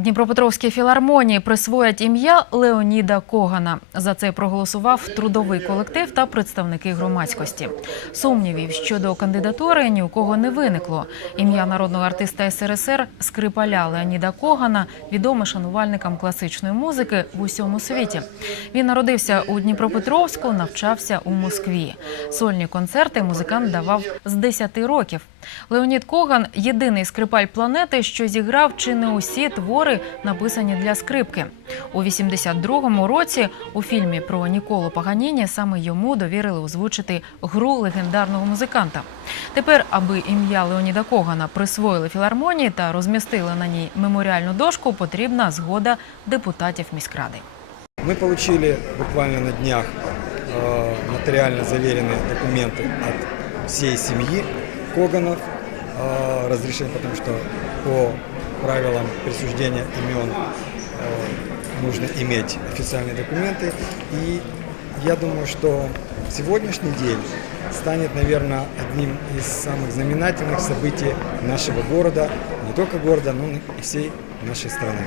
Дніпропетровській філармонії присвоять ім'я Леоніда Когана. За це проголосував трудовий колектив та представники громадськості. Сумнівів щодо кандидатури ні у кого не виникло. Ім'я народного артиста СРСР Скрипаля Леоніда Когана відоме шанувальникам класичної музики в усьому світі. Він народився у Дніпропетровську, навчався у Москві. Сольні концерти музикант давав з 10 років. Леонід Коган єдиний скрипаль планети, що зіграв чи не усі твори, написані для скрипки. У 82-му році у фільмі про Ніколу Паганіні саме йому довірили озвучити гру легендарного музиканта. Тепер, аби ім'я Леоніда Когана присвоїли філармонії та розмістили на ній меморіальну дошку, потрібна згода депутатів міськради. Мы получили буквально на днях э, нотариально заверенные документы от всей семьи Коганов. Э, разрешение, потому что по правилам присуждения имен э, нужно иметь официальные документы. И я думаю, что сегодняшний день станет, наверное, одним из самых знаменательных событий нашего города, не только города, но и всей нашей страны.